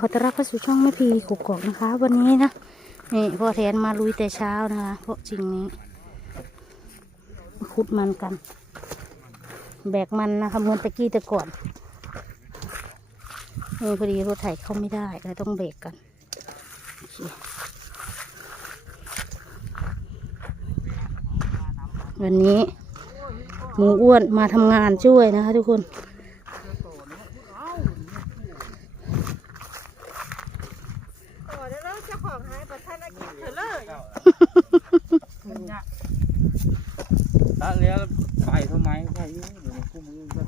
ขอต้อนรับเข้าสู่ช่องไม่พีกุกกอกนะคะ วันนี้นะนี่พ่อแทนมาลุยแต่เช้านะคะเพราะจริงนี้ขุดมันกัน แบกมันนะคะเหมือนตะกี้ต่ก่อนนี่พอดีรถไถเข้าไม่ได้เลยต้องเบรกกันวันนี้หมูอ้วนมาทำงานช่วยนะคะทุกคน ต่อแล้วเจ้าของให้ประธานกิจเธอเลย ถ้าแล้วไปทำไมไปอยู่เดี๋ยวคุ้มมือก็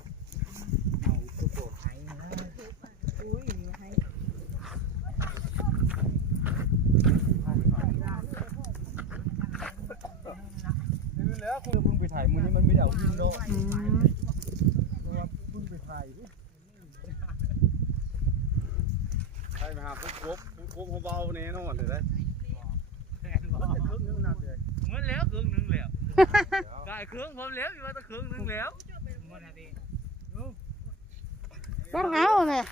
เอาตุ๊กโกไห้นะอุ้ยให้แล้วคุณเพิ่งไปถ่ายมือนี้มันไม่ได้เอาขึ้นเนาะอืมเพิ่งไปถ่ายถ่ายมาหาปุ๊บปุ๊บปุ๊บเบาๆแน่นอนเลยได้เหมือนแล้วเครื่องหนึงแล้ว กายเครื่องผมแล้วอยู่ว่าแตะเครื่องหนึงแล้วต้องเอาเลย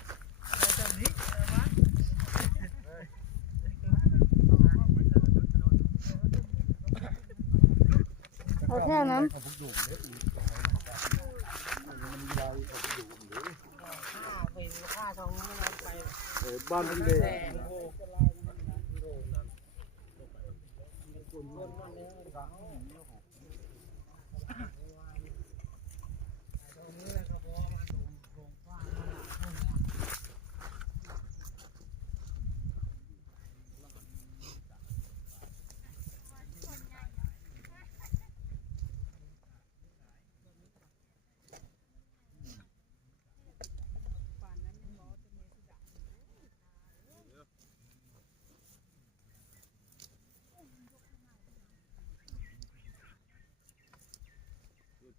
เอาแค่นั้นเออบ้านมันเด็ก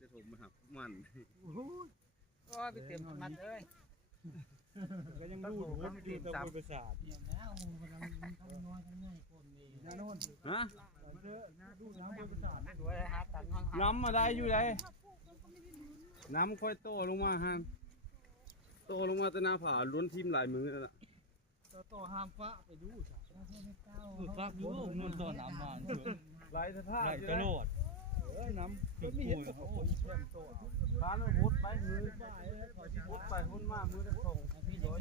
จะถมมาหักมันก็ไปเตรียมมัดเลยก็ยังดูอยู่ว่าที่ตะกุยประสาทฮะด้วยฮะตันห้องน้ำมาได้อยู่ได้น้ำค่อยโตลงมาฮะโตลงมาแตหนาผาล้วนทิมหลายมือแล้วล่ะต่อห้ามฟ้าไปดูสุดฟ้าดูนนต้นน้ำมันหลายสถานไหลอยู่ตได้ลอดเอ้ยน้ำก็ไม่เห็นกับคนเชื่อมโตบ้านมันพุดไปมือไปพุดไปพุดมามือจะส่งพี่ร้อย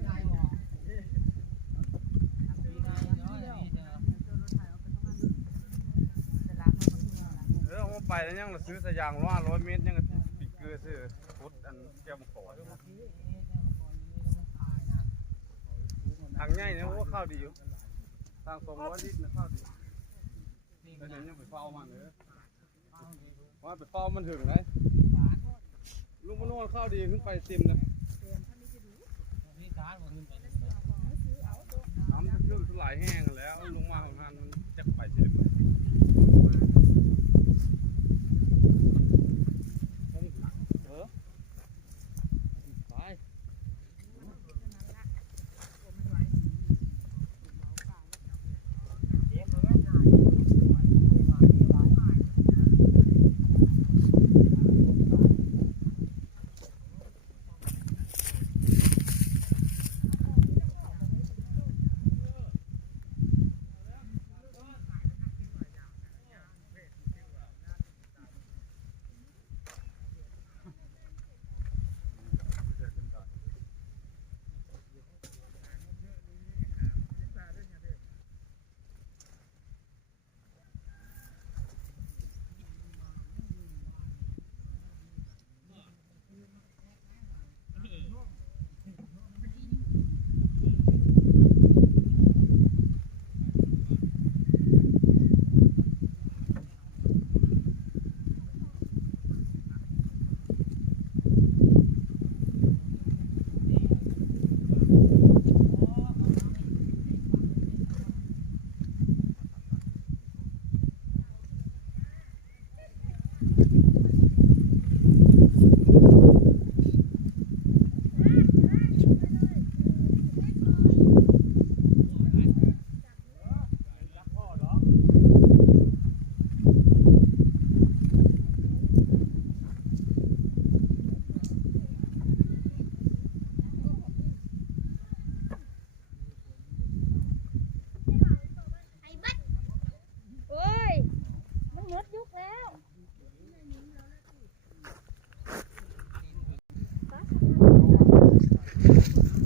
เออผมไปแล้วยังเราซื้อสยางว่าร้อยเมตรยังปิดเกลือซื้อพุดอันแก้มขอทางง่ายเนี่ยว่าข้าวดีอยู่ทางสองร้อยลิตรนะข้าวดีแล้วเดี๋ยวยังไปเฝ้ามันเลย ว่าไปเฝ้ามันถึงไหมลุงมโนนข้าวดีขึ้นไปซิมแล้วน้ำเครื่องสลายแห้งแล้ว ลงมาของงานมันจะไปซิม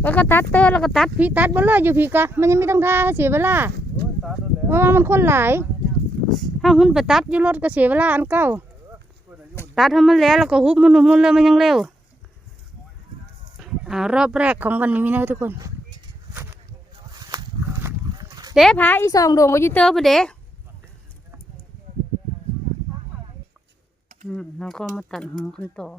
แล้วก็ตัดเตอร์แล้วก็ตัดพี่ตัดเบลเลยอยู่พี่กะมันยังไม่ต้องท่าเสียเวลาเพราะว่ามันคนหลายถ้าหุ่นไปตัดอยู่รถก็เสียเวลาอันเก่าตัดให้มันแล้วแล้วก็ฮุบมุนมุนเลยมันยังเร็วอ่ารอบแรกของวันนี้นะทุกคนเด้พาอีสองดวงวายูเตอร์ไปเด้อืมแล้วก็มาตัดหัวกันต่อ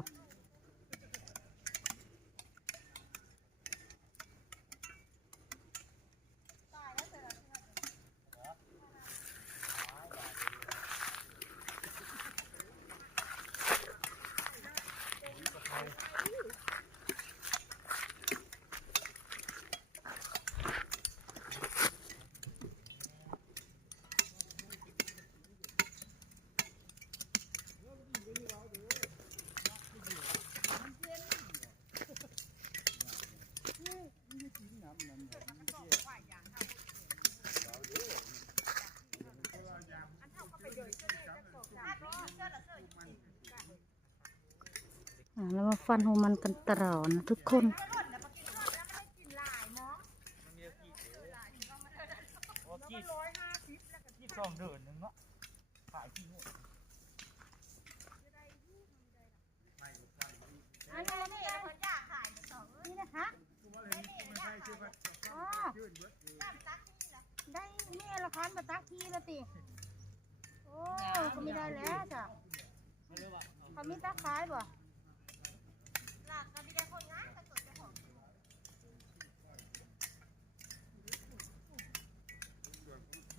ฟันหัวมันกันตลอดนะทุกคนยี่สองเดินหนึงเนาะขายที่นู่นอันนี้นี่นี่นะคะอ๋อได้นี่ละคันมาตักทีละติโอ้ก็ไม่ได้แล้วจ้ะเขามีตักขายบ่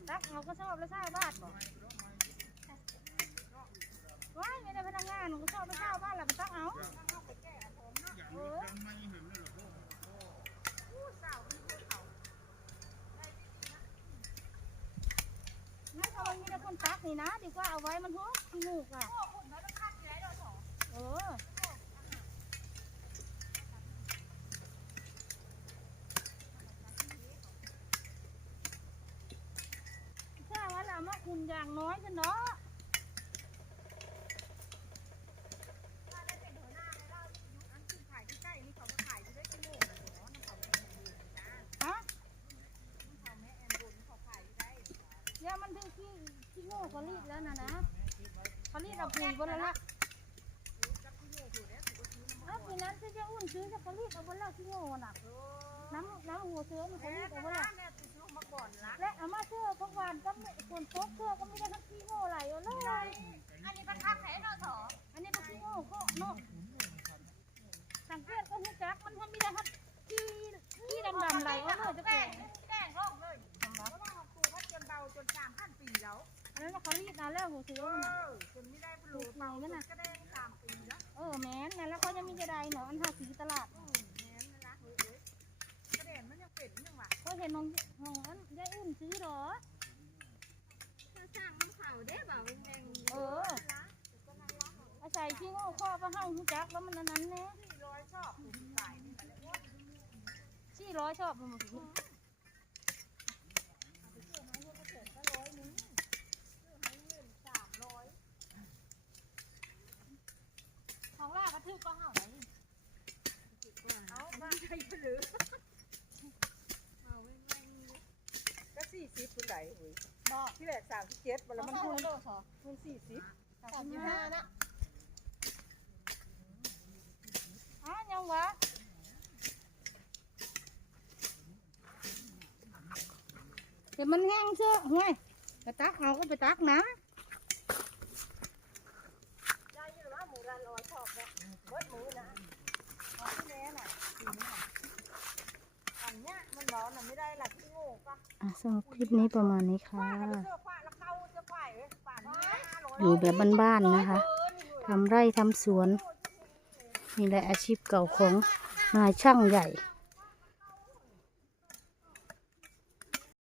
ตักเอาก็ชอบแล้วเศร้าบาทบ่ว้ายไม่ได้พนักงานหนูก็ชอบไปเศร้าบ้านแล้วก็ตักเอาเออไม่เอาไมีแต่คนตักนี่นะ ดีกว่าเอาไว้มันหัวขี้มูกอะเออใช่ว่าเรามาคุม อย่างน้อยกันเนาะเดี๋ยมันถึงขี้ขี้โง่เขารีดแล้วนะนะเขารีดเอาปุ๋ยบนละละเอาปีนั้นซื้อจะอุ่นซื้อจะเขารีดเอาบนละขี้โง่น่ะน้ำน้ำหัวเสือมันเขารีดเอาบนละและเอามาเสื้อพวกวานก็ไม่คนโต๊ะเสื้อก็ไม่ได้ทั้งขี้โง่ไหลเอาเลยอันนี้มันคักแท้เนาะเถอะอันนี้เป็นขี้โง่ก็เนาะสังเกตก็หูจักมันไม่ได้ทั้งขี้ขี้ดำๆไหลเอาเลยจะแป้แก่งแป้งโลกเลยเพราะว่าครูเขาจนเบาจนสามพันปีแล้วอันนั้นเขารีดนะแล้วหัวเสือมันน่ะจนไม่ได้ปลูกเมามันก็ได้สามปีแล้วเออแม่นนั่นแล้วเขาจะมีจะได้เนาะอันหาสีตลาดแม่นนะเฮ้ยกระเด็นมันยังเป็นยังวะเขาเห็นน้องน้อง อันยายอุ่นซื้อหรอสร้างมันเข่าได้เปล่าแมงเอออาศัยที่โง่ข้อพระห้างหูจักแล้วมันอันนั้นแน่สี่ร้อยชอบขายชี่ร้อยชอบมันหมดทุกของล่ากระทึกก็เห่าไหนเอาบ้านใครหรือก็ สี่สิบคุณไหนเฮ้ยบอกที่แรกสามสิบเจ็ดวันแล้ละวมันมันคูคูณณโลสอคูณสี่สิบสามสิบห้านะอ้ายังวะเดี๋ยวมันแห้งเชื่อห่วยไปตักเอาก็ไปตักน้ได้ยินว่าหมูรันร้อยชอบเนี่ยเบิดหมูนะเอาที่แม่น่ะอันเนี้ยมัน ร้อนอะไม่ได้หลักที่โง่ปะำอะสำหรับคลิปนี้ประมาณนี้ค่ะว่ากันไปเสื้อผ้าแล้วเข้าเสื้อผ้าเอ้ยป่านนี้ห้าร้อยอยู่แบบบ้านๆนะคะทำไร่ทำสวน นี่แหละอาชีพเก่าของนายช่างใหญ่เ